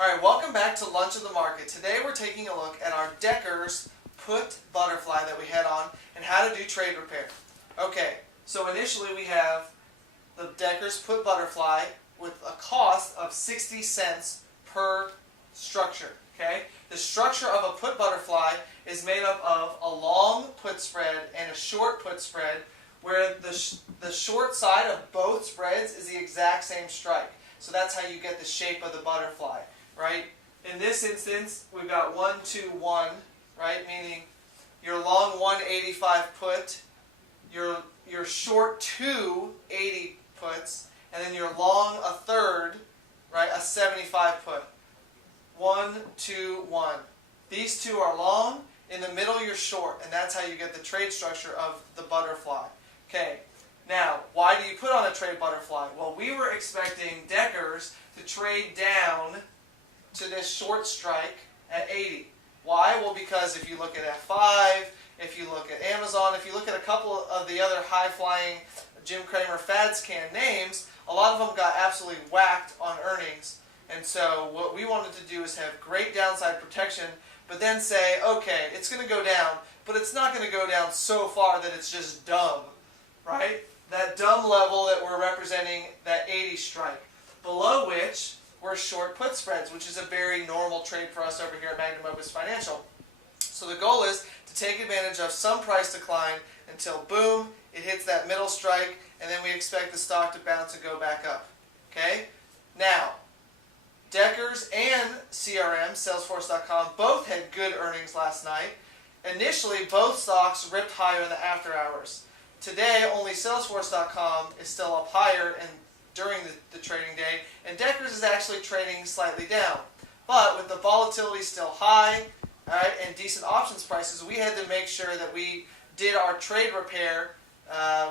Alright, welcome back to Lunch of the Market. Today we're taking a look at our Deckers put butterfly that we had on and how to do trade repair. Okay, so initially we have the Deckers put butterfly with a cost of 60 cents per structure. Okay, the structure of a put butterfly is made up of a long put spread and a short put spread, where the short side of both spreads is the exact same strike. So that's how you get the shape of the butterfly, right? In this instance, we've got 1, 2, 1, right? Meaning your long 185 put, your short 280 puts, and then your long a third, right? A 75 put. 1, 2, 1. These two are long. In the middle, you're short, and that's how you get the trade structure of the butterfly. Okay. Now, why do you put on a trade butterfly? Well, we were expecting Deckers to trade down to this short strike at 80. Why? Well, because if you look at F5, if you look at Amazon, if you look at a couple of the other high-flying Jim Cramer FADSCAN names, a lot of them got absolutely whacked on earnings. And so what we wanted to do is have great downside protection, but then say, okay, it's going to go down, but it's not going to go down so far that it's just dumb, right? That dumb level that we're representing, that 80 strike, below which we're short put spreads, which is a very normal trade for us over here at Magnum Opus Financial. So the goal is to take advantage of some price decline until boom, it hits that middle strike, and then we expect the stock to bounce and go back up. Okay? Now, Deckers and CRM, Salesforce.com, both had good earnings last night. Initially, both stocks ripped higher in the after hours. Today, only Salesforce.com is still up higher and during the trading day, and Deckers is actually trading slightly down. But with the volatility still high, right, and decent options prices, we had to make sure that we did our trade repair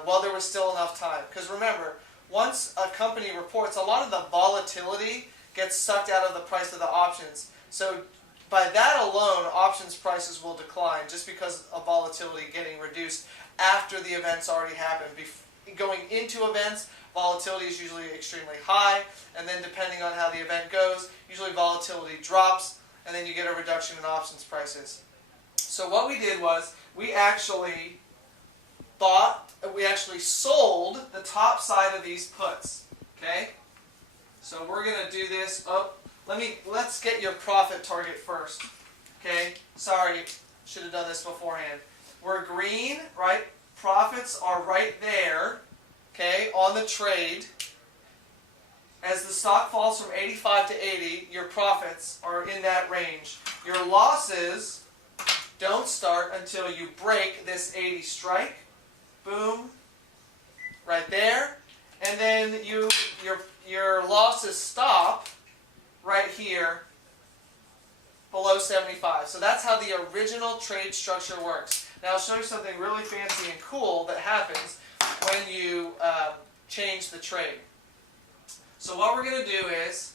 while there was still enough time. Because remember, once a company reports, a lot of the volatility gets sucked out of the price of the options. So by that alone, options prices will decline just because of volatility getting reduced after the events already happened. Going into events, volatility is usually extremely high, and then depending on how the event goes, usually volatility drops, and then you get a reduction in options prices. So what we did was we actually sold the top side of these puts. Okay? So we're going to do this. Oh, let's get your profit target first. Okay? Sorry, should have done this beforehand. We're green, right? Profits are right there, okay, on the trade. As the stock falls from 85 to 80, your profits are in that range. Your losses don't start until you break this 80 strike. Boom. Right there. And then your losses stop right here below 75. So that's how the original trade structure works. Now I'll show you something really fancy and cool that happens when you change the trade. So what we're going to do is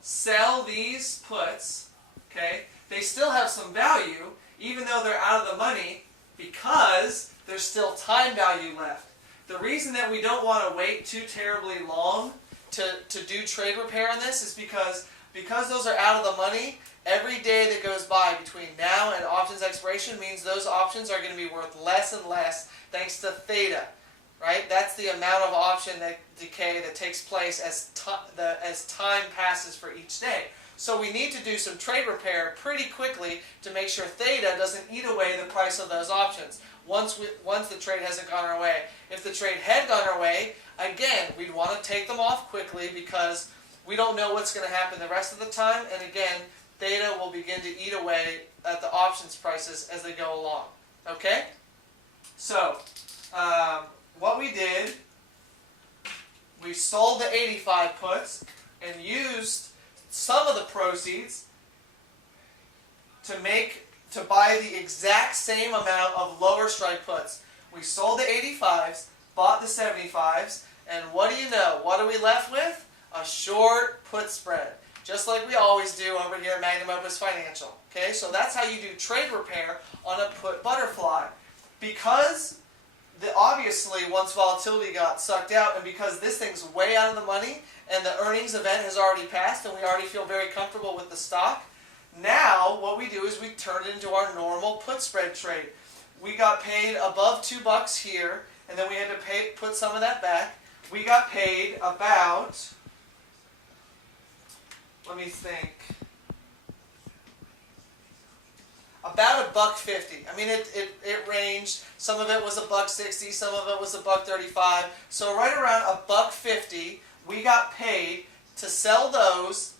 sell these puts. Okay, they still have some value even though they're out of the money because there's still time value left. The reason that we don't want to wait too terribly long to do trade repair on this is because those are out of the money. Every day that goes by between now and options expiration means those options are going to be worth less and less thanks to theta, right? That's the amount of option decay that takes place as time passes for each day. So we need to do some trade repair pretty quickly to make sure theta doesn't eat away the price of those options once the trade hasn't gone our way. If the trade had gone our way, again, we'd want to take them off quickly because we don't know what's going to happen the rest of the time, and again, theta will begin to eat away at the options prices as they go along. Okay? So, what we did, we sold the 85 puts and used some of the proceeds to buy the exact same amount of lower strike puts. We sold the 85s, bought the 75s, and what do you know? What are we left with? A short put spread. Just like we always do over here at Magnum Opus Financial. Okay, so that's how you do trade repair on a put butterfly. Because obviously, once volatility got sucked out, and because this thing's way out of the money, and the earnings event has already passed, and we already feel very comfortable with the stock, now what we do is we turn it into our normal put spread trade. We got paid above $2 here, and then we had to put some of that back. We got paid about, let me think, about $1.50. I mean, it ranged. Some of it was $1.60, some of it was $1.35. So right around $1.50, we got paid to sell those,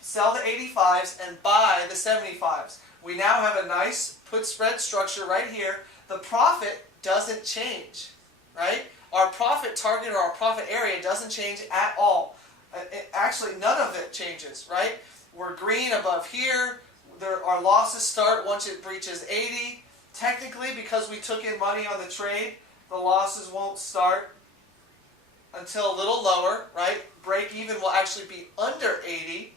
sell the 85s, and buy the 75s. We now have a nice put spread structure right here. The profit doesn't change, right? Our profit target or our profit area doesn't change at all. Actually, none of it changes, right? We're green above here. Our losses start once it breaches 80. Technically, because we took in money on the trade, the losses won't start until a little lower, right? Break even will actually be under 80.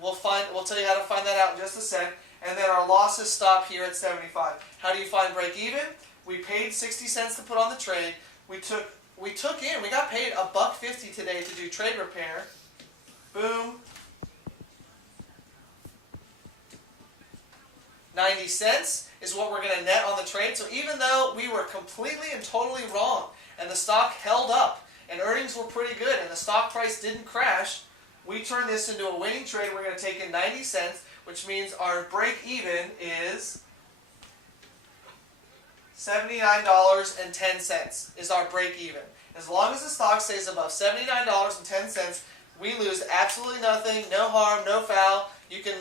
We'll tell you how to find that out in just a sec. And then our losses stop here at 75. How do you find break even? We paid 60 cents to put on the trade. We got paid $1.50 today to do trade repair. Boom. 90 cents is what we're going to net on the trade. So even though we were completely and totally wrong, and the stock held up, and earnings were pretty good, and the stock price didn't crash, we turned this into a winning trade. We're going to take in 90 cents, which means our break even is $79.10 is our break even. As long as the stock stays above $79.10, we lose absolutely nothing, no harm, no foul. You can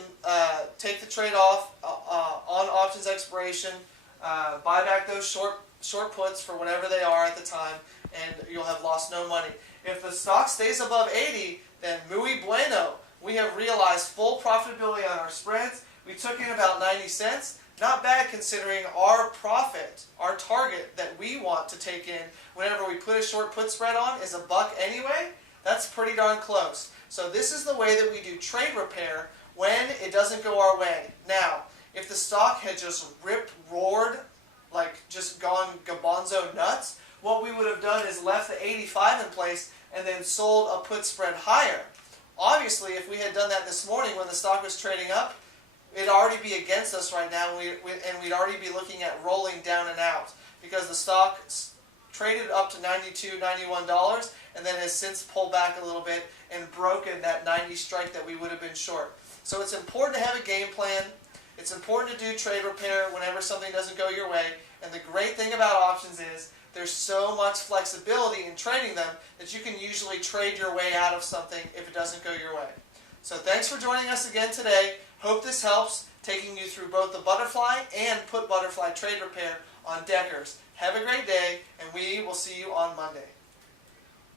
take the trade off on options expiration, buy back those short puts for whatever they are at the time, and you'll have lost no money. If the stock stays above 80, then muy bueno. We have realized full profitability on our spreads. We took in about 90 cents. Not bad considering our profit, our target that we want to take in whenever we put a short put spread on is $1 anyway. That's pretty darn close. So this is the way that we do trade repair when it doesn't go our way. Now, if the stock had just roared, like just gone gabonzo nuts, what we would have done is left the 85 in place and then sold a put spread higher. Obviously, if we had done that this morning when the stock was trading up, it'd already be against us right now, and we'd already be looking at rolling down and out because the stock traded up to $92, $91, and then has since pulled back a little bit and broken that 90 strike that we would have been short. So it's important to have a game plan. It's important to do trade repair whenever something doesn't go your way. And the great thing about options is there's so much flexibility in trading them that you can usually trade your way out of something if it doesn't go your way. So thanks for joining us again today. Hope this helps, taking you through both the butterfly and put butterfly trade repair on Deckers. Have a great day, and we will see you on Monday.